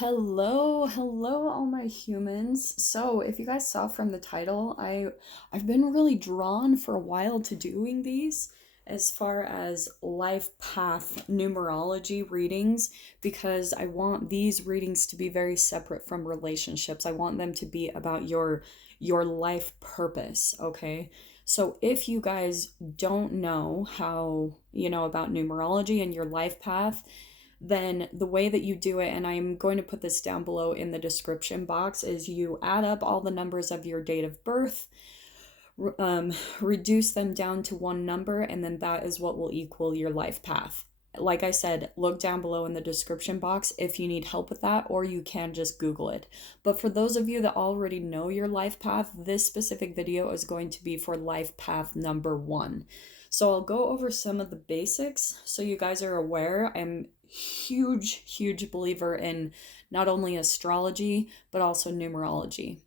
Hello, all my humans. So, if you guys saw from the title, I've been really drawn for a while to doing these as far as life path numerology readings because I want these readings to be very separate from relationships. I want them to be about your life purpose, okay? So, if you guys don't know how, about numerology and your life path, then the way that you do it, and I'm going to put this down below in the description box, is you add up all the numbers of your date of birth, reduce them down to one number, and then that is what will equal your life path. Like I said, look down below in the description box if you need help with that, or you can just Google it. But for those of you that already know your life path, this specific video is going to be for life path number 1. So I'll go over some of the basics so you guys are aware. I'm huge believer in not only astrology but also numerology.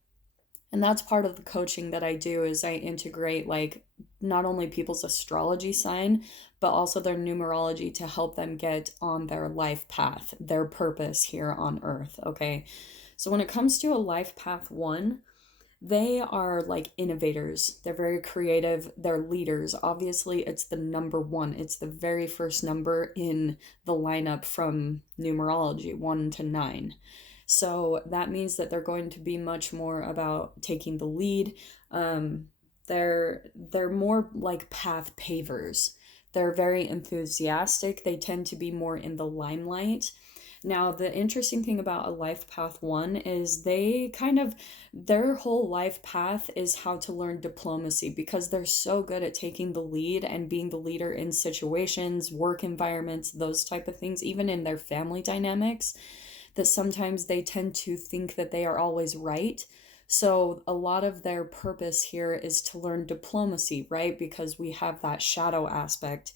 And that's part of the coaching that I do is I integrate like not only people's astrology sign but also their numerology to help them get on their life path, their purpose here on earth, okay? So when it comes to a life path 1, they are like innovators. They're very creative. They're leaders. Obviously, it's the number 1. It's the very first number in the lineup from numerology, 1 to 9. So that means that they're going to be much more about taking the lead. They're more like path pavers. They're very enthusiastic. They tend to be more in the limelight. Now, the interesting thing about a life path 1 is their whole life path is how to learn diplomacy because they're so good at taking the lead and being the leader in situations, work environments, those type of things, even in their family dynamics, that sometimes they tend to think that they are always right. So a lot of their purpose here is to learn diplomacy, right? Because we have that shadow aspect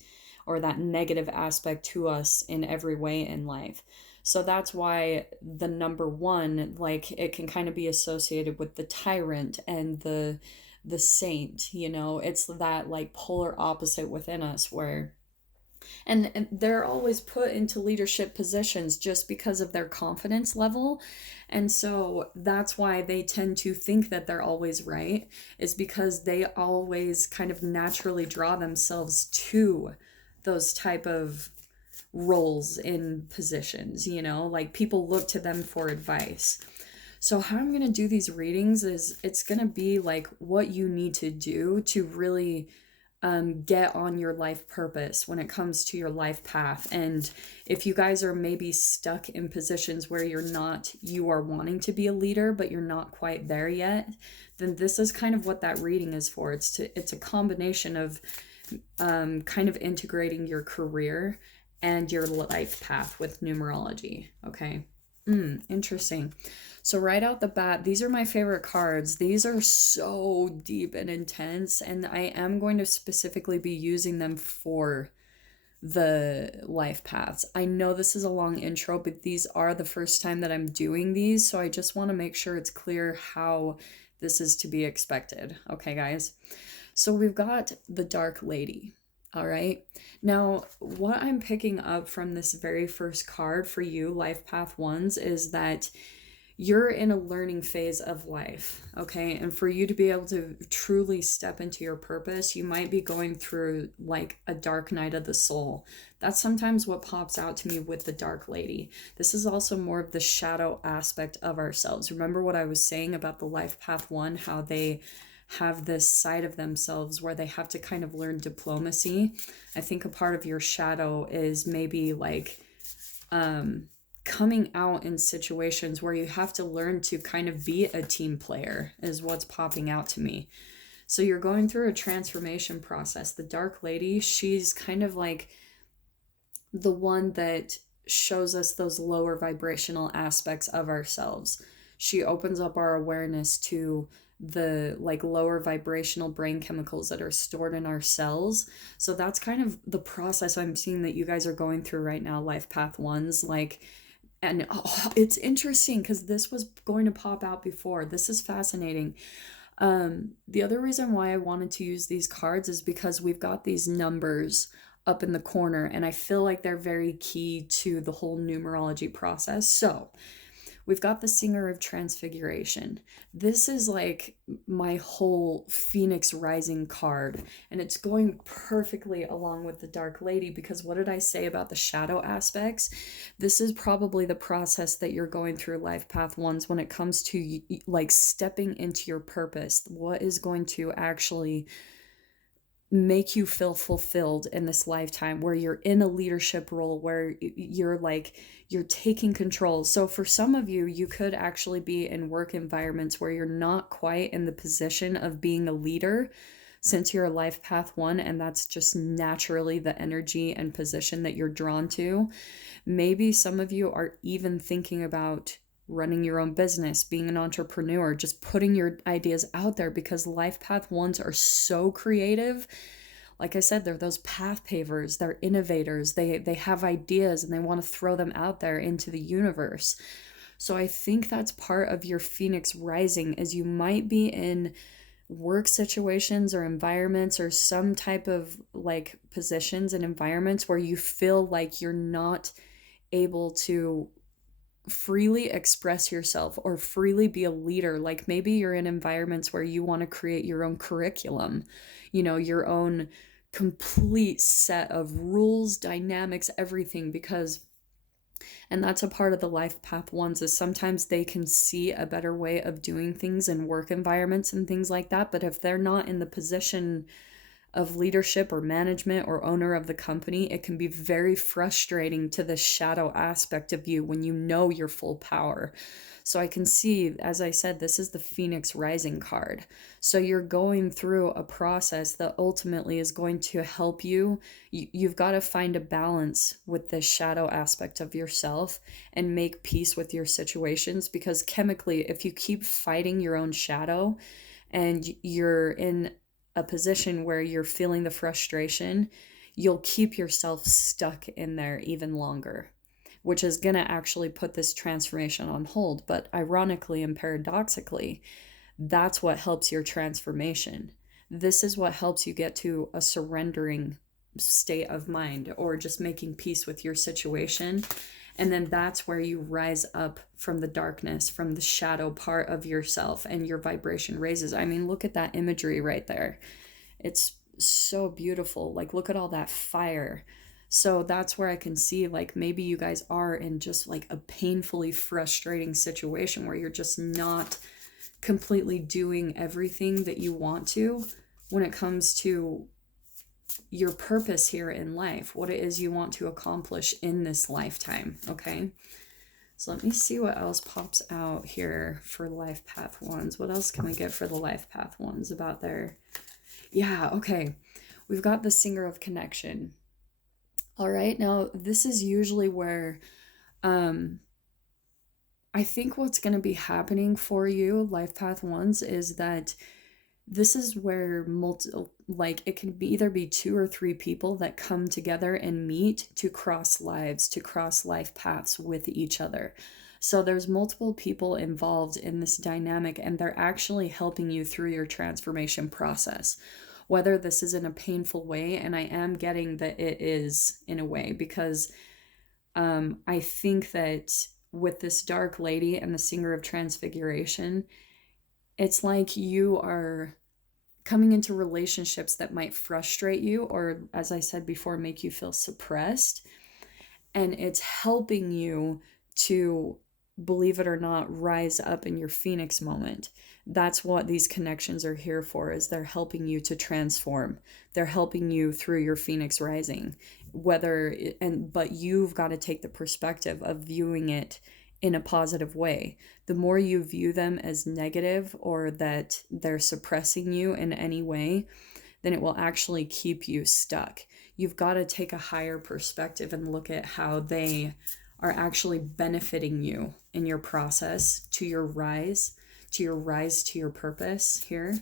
or that negative aspect to us in every way in life. So that's why the number 1, like it can kind of be associated with the tyrant and the saint, it's that like polar opposite within us where and they're always put into leadership positions just because of their confidence level. And so that's why they tend to think that they're always right, is because they always kind of naturally draw themselves to those type of roles in positions, like people look to them for advice. So how I'm going to do these readings is it's going to be like what you need to do to really get on your life purpose when it comes to your life path. And if you guys are maybe stuck in positions where you are wanting to be a leader, but you're not quite there yet, then this is kind of what that reading is for. It's a combination of kind of integrating your career and your life path with numerology. Okay. Interesting. So right out the bat, these are my favorite cards. These are so deep and intense, and I am going to specifically be using them for the life paths. I know this is a long intro, but these are the first time that I'm doing these, so I just want to make sure it's clear how this is to be expected. Okay, guys? So we've got the Dark Lady. All right. Now, what I'm picking up from this very first card for you, Life Path 1s, is that you're in a learning phase of life, okay? And for you to be able to truly step into your purpose, you might be going through like a dark night of the soul. That's sometimes what pops out to me with the Dark Lady. This is also more of the shadow aspect of ourselves. Remember what I was saying about the Life Path 1, how they have this side of themselves where they have to kind of learn diplomacy. I think a part of your shadow is maybe like coming out in situations where you have to learn to kind of be a team player is what's popping out to me. So you're going through a transformation process. The Dark Lady, she's kind of like the one that shows us those lower vibrational aspects of ourselves. She opens up our awareness to the like lower vibrational brain chemicals that are stored in our cells. So that's kind of the process I'm seeing that you guys are going through right now, Life Path 1s. Like, and it's interesting because this was going to pop out before. This is fascinating. The other reason why I wanted to use these cards is because we've got these numbers up in the corner, and I feel like they're very key to the whole numerology process. So We've got the Singer of Transfiguration. This is like my whole Phoenix Rising card, and it's going perfectly along with the Dark Lady, because what did I say about the shadow aspects? This is probably the process that you're going through, Life Path Ones, when it comes to like stepping into your purpose. What is going to actually make you feel fulfilled in this lifetime, where you're in a leadership role, where you're taking control. So for some of you, you could actually be in work environments where you're not quite in the position of being a leader, since you're a Life Path One, and that's just naturally the energy and position that you're drawn to. Maybe some of you are even thinking about running your own business, being an entrepreneur, just putting your ideas out there, because Life Path Ones are so creative. Like I said, they're those path pavers, they're innovators, they have ideas and they want to throw them out there into the universe. So I think that's part of your Phoenix rising, as you might be in work situations or environments or some type of like positions and environments where you feel like you're not able to freely express yourself or freely be a leader. Like maybe you're in environments where you want to create your own curriculum, your own complete set of rules, dynamics, everything, and that's a part of the Life Path Ones, is sometimes they can see a better way of doing things in work environments and things like that. But if they're not in the position of leadership or management or owner of the company, it can be very frustrating to the shadow aspect of you when you know your full power. So I can see, as I said, this is the Phoenix Rising card. So you're going through a process that ultimately is going to help you. You've got to find a balance with the shadow aspect of yourself and make peace with your situations, because chemically, if you keep fighting your own shadow and you're in a position where you're feeling the frustration, you'll keep yourself stuck in there even longer, which is going to actually put this transformation on hold. But ironically and paradoxically, that's what helps your transformation. This is what helps you get to a surrendering state of mind, or just making peace with your situation. And then that's where you rise up from the darkness, from the shadow part of yourself, and your vibration raises. I mean, look at that imagery right there. It's so beautiful. Like, look at all that fire. So that's where I can see, like, maybe you guys are in just like a painfully frustrating situation where you're just not completely doing everything that you want to when it comes to your purpose here in life, what it is you want to accomplish in this lifetime. Okay, so let me see what else pops out here for Life Path Ones. What else can we get for the Life Path Ones about their... Yeah, okay, we've got the Singer of Connection. All right, now this is usually where I think what's going to be happening for you, Life Path Ones, is that this is where it can be either be 2 or 3 people that come together and meet to cross lives, to cross life paths with each other. So there's multiple people involved in this dynamic, and they're actually helping you through your transformation process. Whether this is in a painful way, and I am getting that it is in a way, because I think that with this Dark Lady and the Singer of Transfiguration, it's like you are coming into relationships that might frustrate you, or, as I said before, make you feel suppressed. And it's helping you to, believe it or not, rise up in your Phoenix moment. That's what these connections are here for, is they're helping you to transform. They're helping you through your Phoenix rising. But you've got to take the perspective of viewing it in a positive way. The more you view them as negative, or that they're suppressing you in any way, then it will actually keep you stuck. You've got to take a higher perspective and look at how they are actually benefiting you in your process to your rise to your purpose here.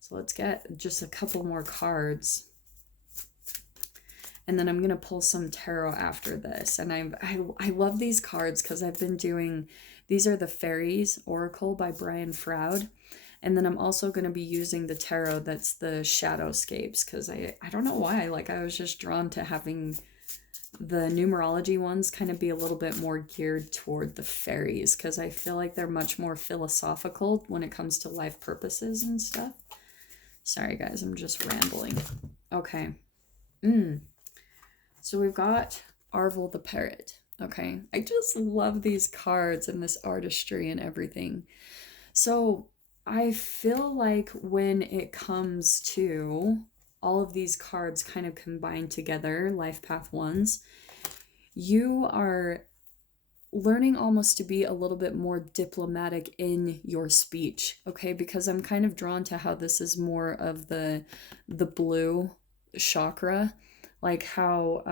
So let's get just a couple more cards. And then I'm going to pull some tarot after this. And I love these cards because I've been doing, these are the Faeries Oracle by Brian Froud. And then I'm also going to be using the tarot that's the Shadowscapes, because I don't know why, like I was just drawn to having the numerology ones kind of be a little bit more geared toward the fairies, because I feel like they're much more philosophical when it comes to life purposes and stuff. Sorry guys, I'm just rambling. Okay. So we've got Arvel the Parrot. Okay. I just love these cards and this artistry and everything. So I feel like when it comes to all of these cards kind of combined together, Life Path ones, you are learning almost to be a little bit more diplomatic in your speech, okay? Because I'm kind of drawn to how this is more of the blue chakra, like how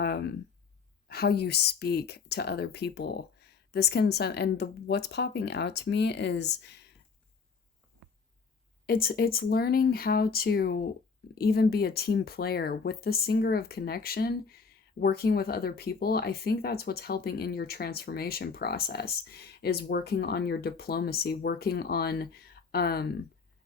you speak to other people. This can and what's popping out to me is it's learning how to even be a team player with the singer of connection, working with other people. I think that's what's helping in your transformation process, is working on your diplomacy, working on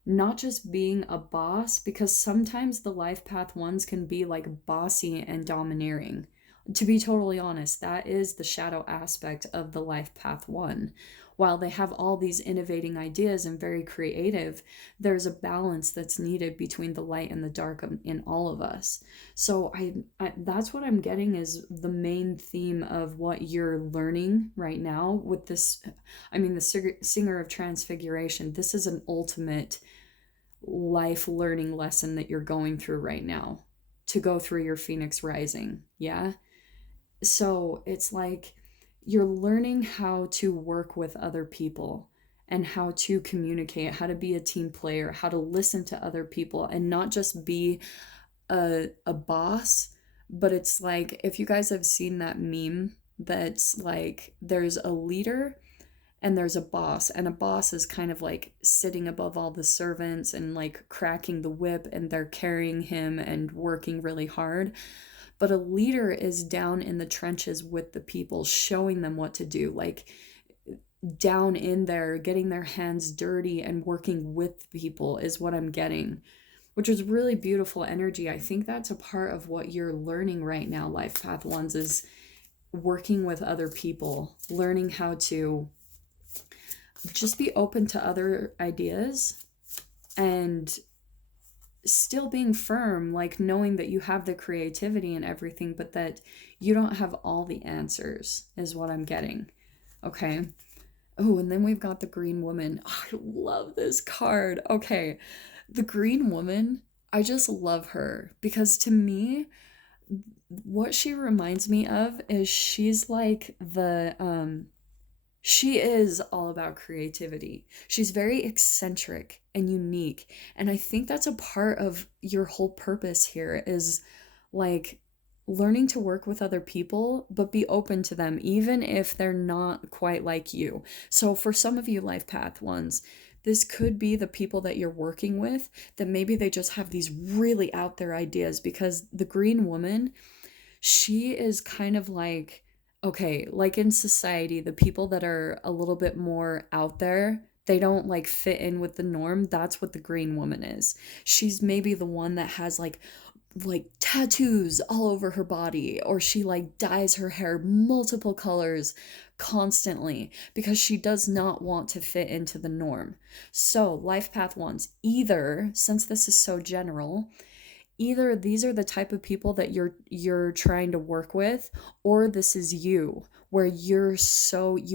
not just being a boss, because sometimes the life path ones can be like bossy and domineering. To be totally honest, that is the shadow aspect of the life path one. While they have all these innovating ideas and very creative, there's a balance that's needed between the light and the dark in all of us. So I that's what I'm getting is the main theme of what you're learning right now with this. I mean, the singer of transfiguration, this is an ultimate life learning lesson that you're going through right now to go through your Phoenix rising. Yeah. So it's like you're learning how to work with other people and how to communicate, how to be a team player, how to listen to other people and not just be a boss. But it's like, if you guys have seen that meme that's like there's a leader and there's a boss, and a boss is kind of like sitting above all the servants and like cracking the whip, and they're carrying him and working really hard. But a leader is down in the trenches with the people, showing them what to do, like down in there, getting their hands dirty and working with people is what I'm getting, which is really beautiful energy. I think that's a part of what you're learning right now, Life Path ones, is working with other people, learning how to just be open to other ideas and still being firm, like knowing that you have the creativity and everything, but that you don't have all the answers is what I'm getting. Okay. Oh, and then we've got the Green Woman. Oh, I love this card. Okay. The Green Woman, I just love her because to me, what she reminds me of is she's like she is all about creativity. She's very eccentric and unique. And I think that's a part of your whole purpose here is like learning to work with other people, but be open to them, even if they're not quite like you. So for some of you Life Path ones, this could be the people that you're working with that maybe they just have these really out there ideas, because the Green Woman, she is kind of like, okay, like in society, the people that are a little bit more out there, they don't like fit in with the norm. That's what the Green Woman is. She's maybe the one that has like tattoos all over her body, or she like dyes her hair multiple colors constantly because she does not want to fit into the norm. So life path ones, either, since this is so general, either these are the type of people that you're trying to work with, or this is you, where you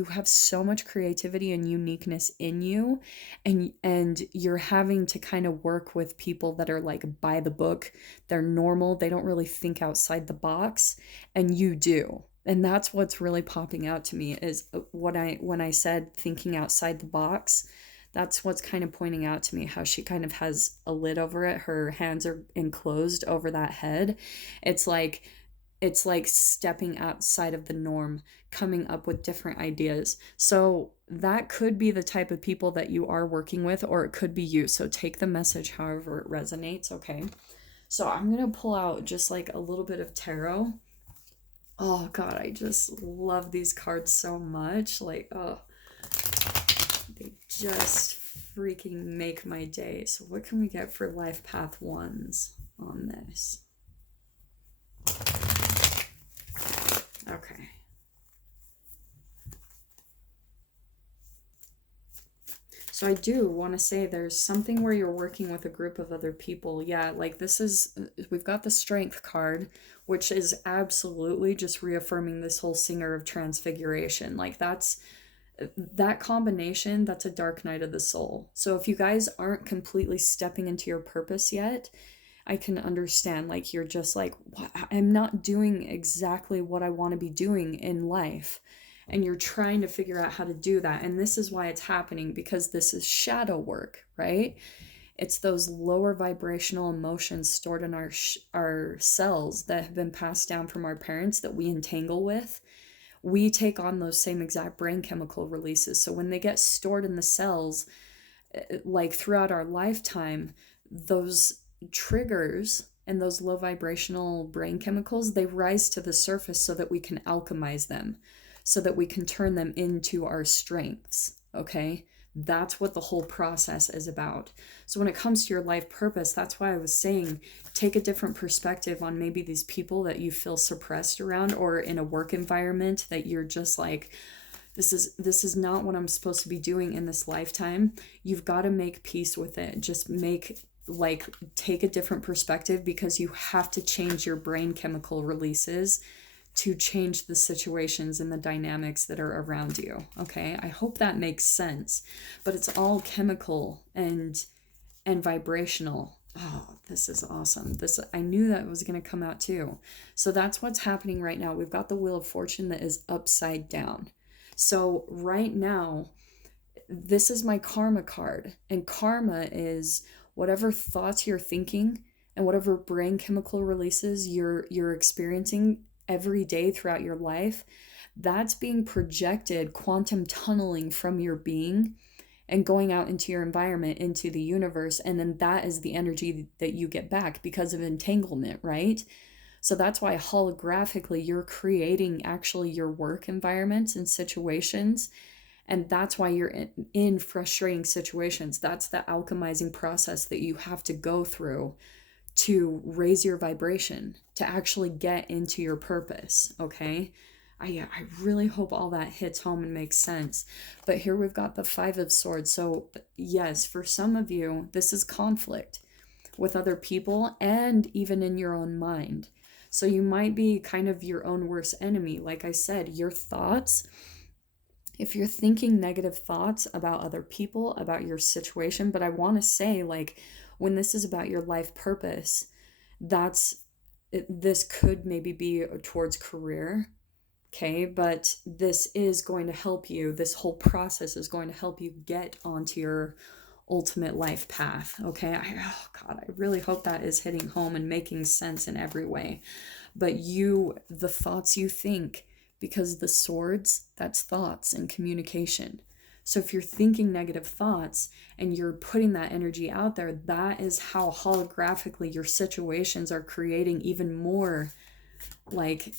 have so much creativity and uniqueness in you, and you're having to kind of work with people that are like by the book. They're normal, they don't really think outside the box, and you do. And that's what's really popping out to me is when I said thinking outside the box. That's what's kind of pointing out to me, how she kind of has a lid over it. Her hands are enclosed over that head. It's like stepping outside of the norm, coming up with different ideas. So that could be the type of people that you are working with, or it could be you. So take the message however it resonates, okay? So I'm going to pull out just like a little bit of tarot. Oh God, I just love these cards so much. Like, oh, they just freaking make my day. So what can we get for Life Path ones on this? Okay. So I do want to say there's something where you're working with a group of other people. Yeah, like we've got the Strength card, which is absolutely just reaffirming this whole Singer of Transfiguration. Like that combination, that's a dark night of the soul. So if you guys aren't completely stepping into your purpose yet, I can understand, like, you're just like, I'm not doing exactly what I want to be doing in life. And you're trying to figure out how to do that. And this is why it's happening, because this is shadow work, right? It's those lower vibrational emotions stored in our cells that have been passed down from our parents that we entangle with. We take on those same exact brain chemical releases. So when they get stored in the cells, like throughout our lifetime, those triggers and those low vibrational brain chemicals, they rise to the surface so that we can alchemize them, so that we can turn them into our strengths. Okay, that's what the whole process is about. So when it comes to your life purpose, that's why I was saying, take a different perspective on maybe these people that you feel suppressed around, or in a work environment that you're just like, this is not what I'm supposed to be doing in this lifetime. You've got to make peace with it. Just take a different perspective, because you have to change your brain chemical releases to change the situations and the dynamics that are around you. Okay, I hope that makes sense. But it's all chemical and vibrational. Oh, this is awesome. I knew that was going to come out too. So that's what's happening right now. We've got the Wheel of Fortune that is upside down. So right now, this is my karma card. And karma is whatever thoughts you're thinking and whatever brain chemical releases you're experiencing every day throughout your life, that's being projected, quantum tunneling from your being and going out into your environment, into the universe. And then that is the energy that you get back because of entanglement, right? So that's why holographically you're creating actually your work environments and situations. And that's why you're in frustrating situations. That's the alchemizing process that you have to go through to raise your vibration, to actually get into your purpose, okay? I really hope all that hits home and makes sense. But here we've got the Five of Swords. So yes, for some of you, this is conflict with other people and even in your own mind. So you might be kind of your own worst enemy. Like I said, your thoughts, if you're thinking negative thoughts about other people, about your situation, but I want to say, like, when this is about your life purpose, this could maybe be towards career, okay? But this is going to help you. This whole process is going to help you get onto your ultimate life path, okay? Oh God, I really hope that is hitting home and making sense in every way. But the thoughts you think, because the swords, that's thoughts and communication. So if you're thinking negative thoughts and you're putting that energy out there, that is how holographically your situations are creating even more like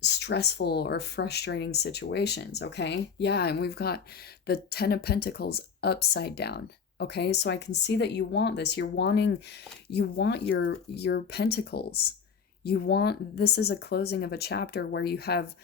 stressful or frustrating situations, okay? Yeah, and we've got the Ten of Pentacles upside down. Okay, so I can see that you want this. You want your pentacles. This is a closing of a chapter where you have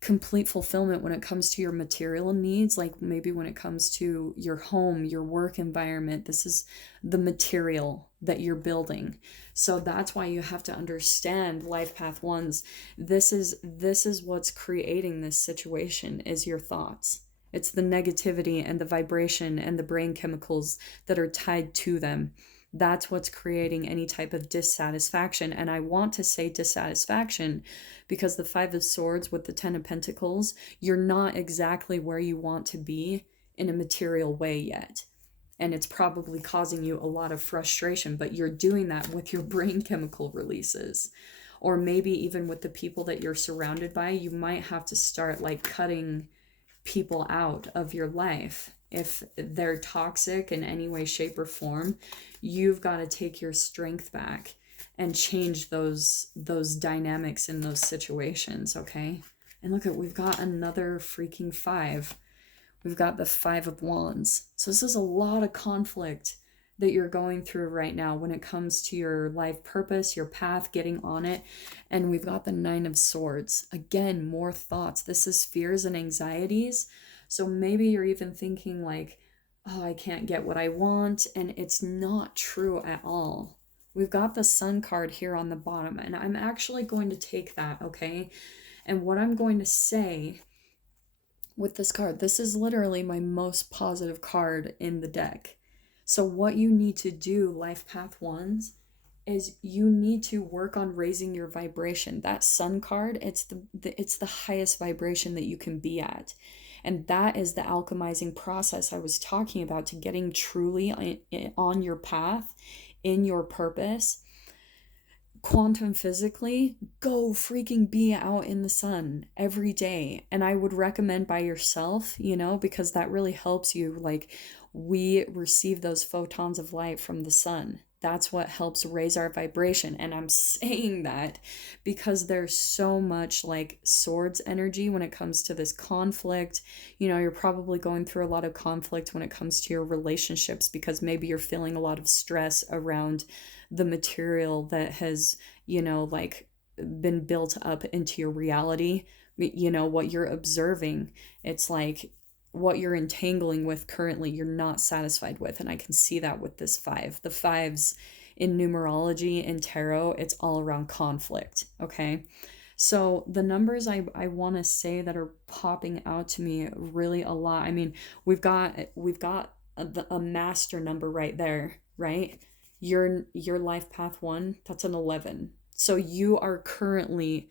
complete fulfillment when it comes to your material needs, like maybe when it comes to your home, your work environment. This is the material that you're building. So that's why you have to understand life path ones. This is what's creating this situation, is your thoughts. It's the negativity and the vibration and the brain chemicals that are tied to them. That's what's creating any type of dissatisfaction. And I want to say dissatisfaction because the Five of Swords with the Ten of Pentacles, you're not exactly where you want to be in a material way yet. And it's probably causing you a lot of frustration, but you're doing that with your brain chemical releases. Or maybe even with the people that you're surrounded by, you might have to start like cutting people out of your life. If they're toxic in any way, shape, or form, you've got to take your strength back and change those dynamics in those situations, okay? And look at, we've got another freaking five. We've got the Five of Wands. So this is a lot of conflict that you're going through right now when it comes to your life purpose, your path, getting on it. And we've got the Nine of Swords. Again, more thoughts. This is fears and anxieties. So maybe you're even thinking like, oh, I can't get what I want. And it's not true at all. We've got the Sun card here on the bottom, and I'm actually going to take that, okay? And what I'm going to say with this card, this is literally my most positive card in the deck. So what you need to do, Life Path ones, is you need to work on raising your vibration. That Sun card, it's the highest vibration that you can be at. And that is the alchemizing process I was talking about, to getting truly on your path, in your purpose. Quantum physically, go freaking be out in the sun every day. And I would recommend by yourself, because that really helps you. Like, we receive those photons of light from the sun. That's what helps raise our vibration. And I'm saying that because there's so much like swords energy when it comes to this conflict. You're probably going through a lot of conflict when it comes to your relationships, because maybe you're feeling a lot of stress around the material that has, like been built up into your reality, what you're observing. It's like what you're entangling with currently, you're not satisfied with. And I can see that with this five. The fives in numerology and tarot, it's all around conflict. Okay. So the numbers I want to say that are popping out to me really a lot. I mean, we've got a master number right there, right? Your life path one, that's an 11. So you are currently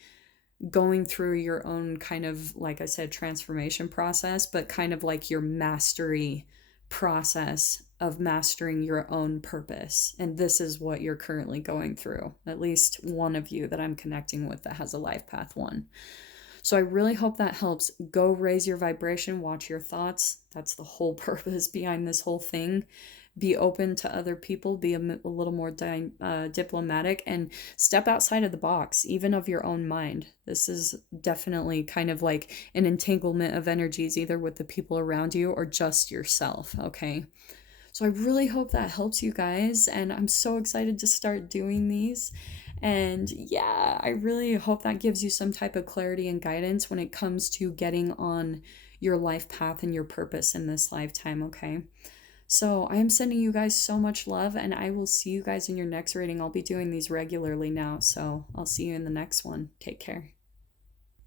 going through your own kind of, like I said, transformation process, but kind of like your mastery process of mastering your own purpose. And this is what you're currently going through. At least one of you that I'm connecting with that has a life path one. So I really hope that helps. Go raise your vibration, watch your thoughts. That's the whole purpose behind this whole thing. Be open to other people, be a little more diplomatic, and step outside of the box, even of your own mind. This is definitely kind of like an entanglement of energies, either with the people around you or just yourself, okay? So I really hope that helps you guys, and I'm so excited to start doing these. And yeah, I really hope that gives you some type of clarity and guidance when it comes to getting on your life path and your purpose in this lifetime, okay? So I am sending you guys so much love, and I will see you guys in your next reading. I'll be doing these regularly now, so I'll see you in the next one. Take care.